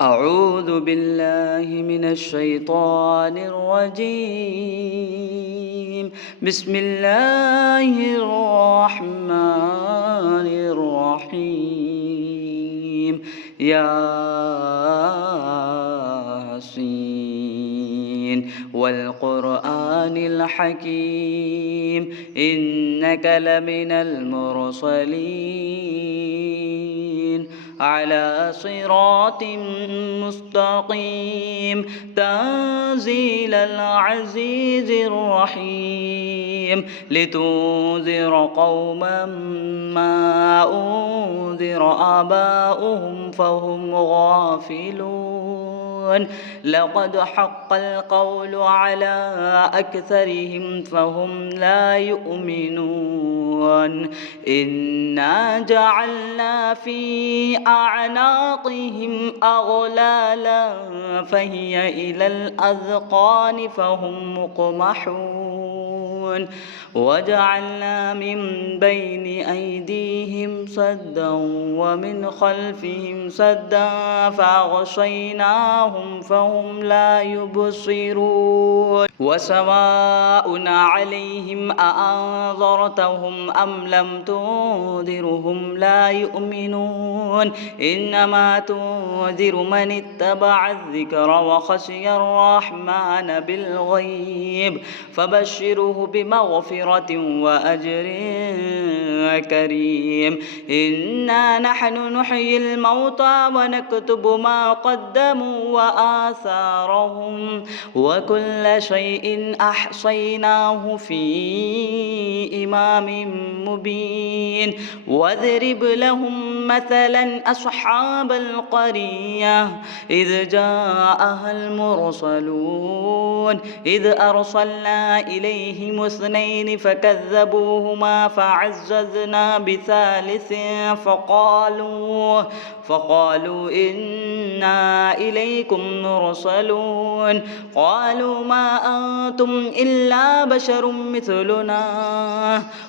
أعوذ بالله من الشيطان الرجيم. بسم الله الرحمن الرحيم. ياسين والقرآن الحكيم إنك لمن المرسلين على صراط مستقيم تنزيل العزيز الرحيم لتنذر قوما ما أنذر آباؤهم فهم غافلون لقد حق القول على أكثرهم فهم لا يؤمنون إنا جعلنا في أعناقهم أغلالا فهي إلى الأذقان فهم مقمحون وجعلنا من بين أيديهم سدا ومن خلفهم سدا فأغشيناهم فهم لا يبصرون وسواء عليهم أأنذرتهم أم لم تنذرهم لا يؤمنون إنما تنذر من اتبع الذكر وخشي الرحمن بالغيب فبشره بمغفرة وأجر كريم إنا نحن نحيي الموتى ونكتب ما قدموا وآثارهم وكل شيء أحصيناه في إمام مبين واضرب لهم مثلا أصحاب القرية إذ جاءها المرسلون إذ أرسلنا إليهم اثنين فكذبوهما فعززنا بثالث فقالوا إنا إليكم مرسلون قالوا ما أنتم إلا بشر مثلنا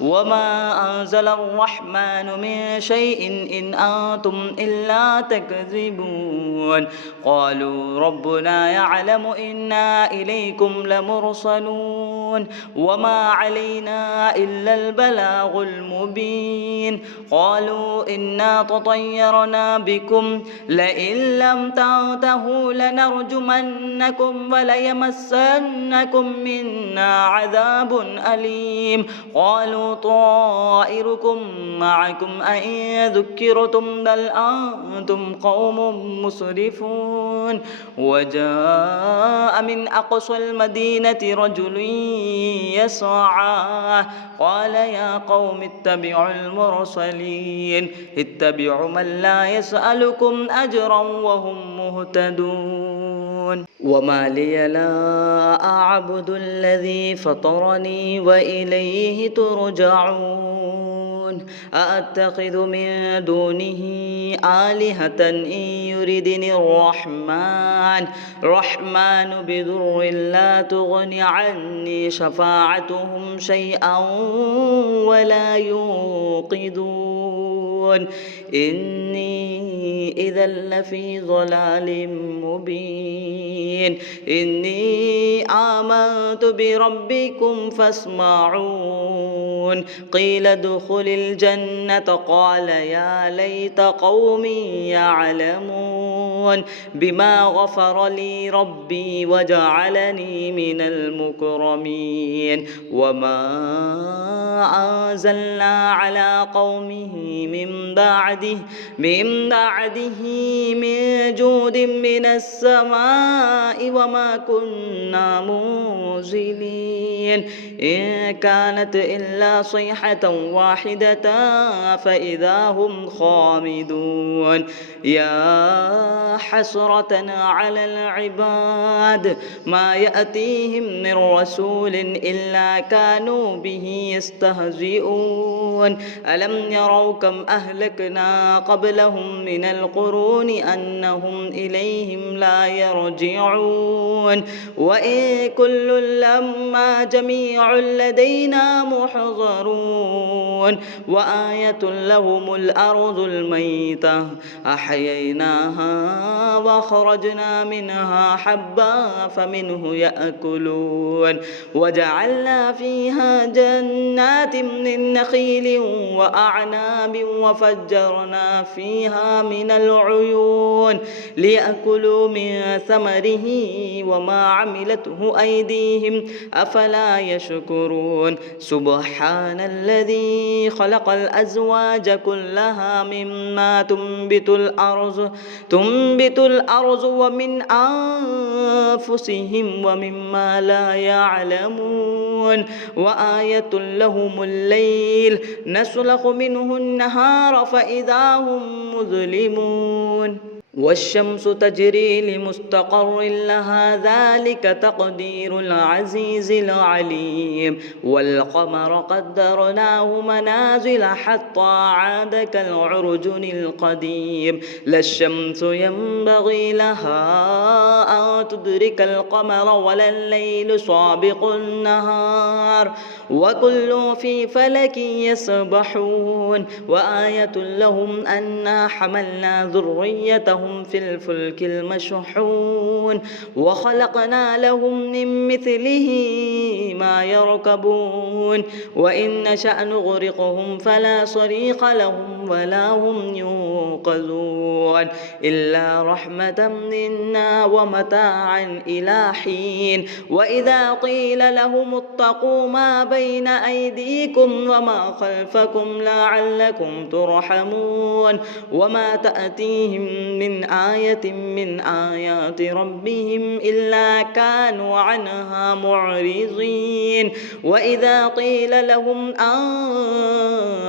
وما أنزل الرحمن من شيء إن أنتم إلا تكذبون قالوا ربنا يعلم إنا إليكم لمرسلون وما علينا إلا البلاغ المبين قالوا إنا تطيرنا بكم لئن لم تنتهوا لنرجمنكم وليمسنكم منا عذاب أليم قالوا طائركم معكم أئن ذكرتم بل أنتم قوم مسرفون وجاء من أقصى المدينة رجل يسعى قال يا قوم اتبعوا المرسلين اتبعوا من لا يسألكم أجرا وهم مهتدون وما لي لا أعبد الذي فطرني وإليه ترجعون أأتخذ من دونه آلهة إن يردني الرحمن بضر لا تغن عني شفاعتهم شيئا ولا ينقذون إني إذا لفي ضلال مبين إني آمنت بربكم فاسمعون قيل ادخل الجنة قال يا ليت قومي يعلمون بما غفر لي ربي وجعلني من المكرمين وما أنزلنا على قومه من بعده من جود من السماء وما كنا منزلين إن كانت إلا صيحة واحدة فإذا هم خامدون يا حسرة على العباد ما يأتيهم من رسول إلا كانوا به يستهزئون يعلمون ألم يروا كم أهلكنا قبلهم من القرون أنهم إليهم لا يرجعون وإن كل لما جميع لدينا محضرون وآية لهم الأرض الميتة أحييناها وأخرجنا منها حبا فمنه يأكلون وجعلنا فيها جنات من نخيل وأعناب وفجرنا فيها من العيون ليأكلوا من ثمره وما عملته أيديهم أفلا يشكرون سبحان الذي خلق الأزواج كلها مما تنبت الأرض ومن أنفسهم ومما لا يعلمون وآية لهم الليل نسلخ منه النهار فإذا هم مظلمون والشمس تجري لمستقر لها ذلك تقدير العزيز العليم والقمر قدرناه منازل حتى عاد كالعرجن القديم لا الشمس ينبغي لها أن تدرك القمر ولا الليل سابق النهار وكل في فلك يسبحون وآية لهم أنا حملنا ذريتهم في الفلك المشحون وخلقنا لهم من مثله ما يركبون وإن نشأ نغرقهم فلا صريخ لهم ولا هم ينقذون إلا رحمة منا ومتاعا إلى حين وإذا قيل لهم اتقوا ما بين أيديكم وما خلفكم لعلكم ترحمون وما تأتيهم من آية من آيات ربهم إلا كانوا عنها معرضين وإذا قيل لهم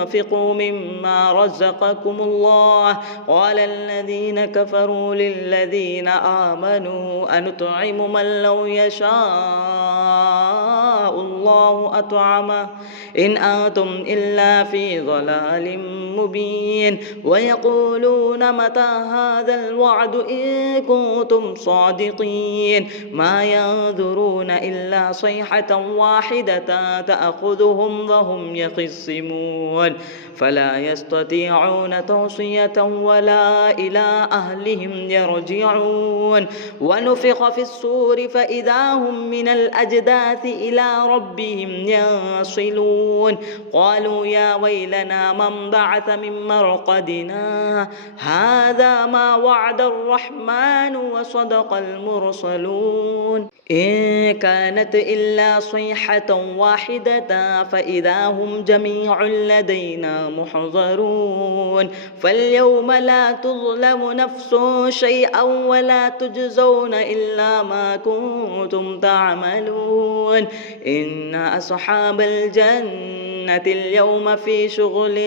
أنفقوا مما رزقكم الله قال الذين كفروا للذين آمنوا أنطعم من لو يشاء الله أطعمه إن أنتم إلا في ضلال مبين ويقولون متى هذا الوعد إن كنتم صادقين ما ينظرون إلا صيحة واحدة تأخذهم وهم يخصمون فلا يستطيعون توصية ولا إلى أهلهم يرجعون ونفخ في الصور فإذا هم من الأجداث إلى ربهم ينصلون قالوا يا ويلنا من بعث من مرقدنا هذا ما وعد الرحمن وصدق المرسلون إن كانت إلا صيحة واحدة فإذا هم جميع لدينا محضرون فاليوم لا تظلم نفس شيئا ولا تجزون إلا ما كنتم تعملون إن أصحاب الجنة اليوم في شغل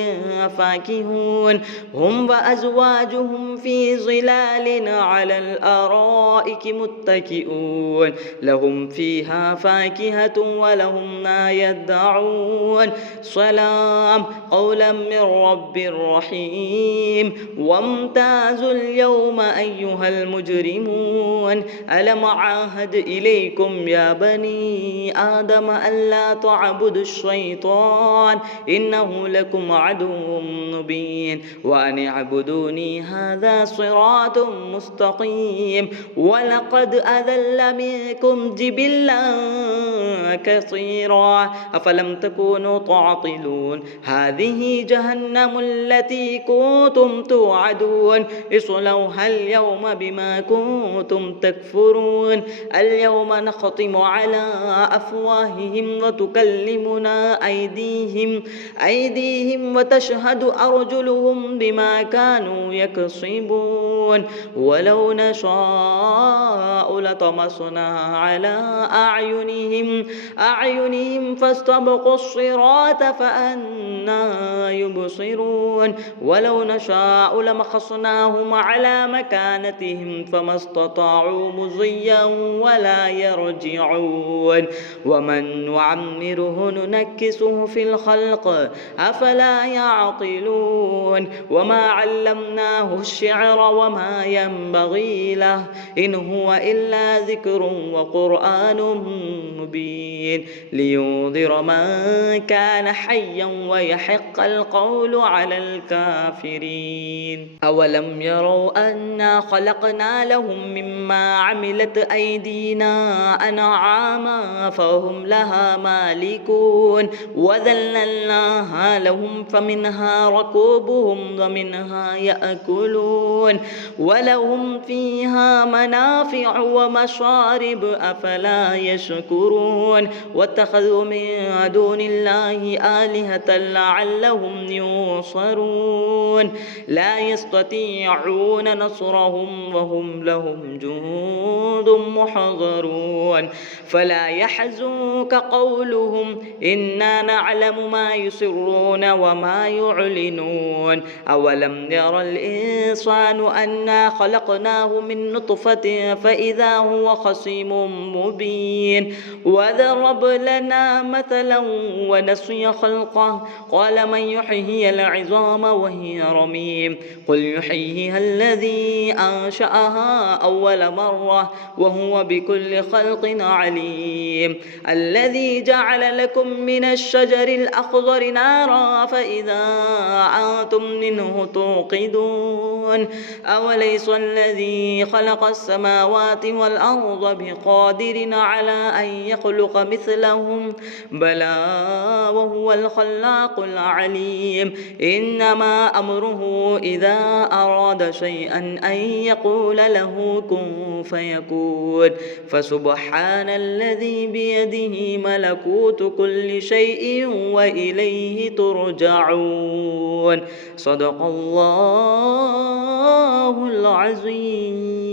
فاكهون هم وأزواجهم في ظلال على الأرائك متكئون لهم فيها فاكهة ولهم ما يدعون سلام قولا من رب رحيم وامتازوا اليوم أيها المجرمون ألم أعهد إليكم يا بني آدم ألا تعبدوا الشيطان إنه لكم عدو مبين وأن اعبدوني هذا صراط مستقيم ولقد أذل منكم جبلا كثيرا أفلم تكونوا تعقلون هذه جهنم التي كنتم توعدون اصلوها اليوم بما كنتم تكفرون اليوم نختم على أفواههم وتكلمنا أيديهم وتشهد أرجلهم بما كانوا يكسبون ولو نشاء لطمسنا على أعينهم فاستبقوا الصراط فأنا يبصرون ولو نشاء لمسخناهم على مكانتهم فما استطاعوا مضيا ولا يرجعون ومن نعمره ننكسه في الخلق أفلا يعقلون وما علمناه الشعر وما ينبغي له إن هو إلا ذكر وقرآن مبين لينذر من كان حيا ويحق القول على الكافرين أولم يروا أنا خلقنا لهم مما عملت أيدينا أنعاما فهم لها مالكون وذللناها لهم فمنها ركوبهم ومنها يأكلون ولهم فيها منافع ومشارب أفلا يشكرون واتخذوا من دون الله آلهة لعلهم ينصرون لا يستطيعون نصرهم وهم لهم جند محضرون فلا يحزنك قولهم إنا نعلم ما يسرون وما يعلنون أولم ير الإنسان أنا خلقناه من نطفة فإذا هو خصيم مبين وضرب لنا مثلا ونسي خلقه قال من يحيي العظام وهي رميم قل يحييها الذي أنشأها أول مرة وهو بكل خلق عليم الذي جعل لكم من الشجر الأخضر نارا فإذا أنتم منه توقدون أوليس الذي خلق السماوات والأرض بقادر على أن يخلق مثلهم بلى وهو الخلاق العليم إنما أمره إذا أراد شيئا أن يقول له كن فيكون فسبحان الذي بيده ملكوت كل شيء وإليه ترجعون صدق الله العظيم.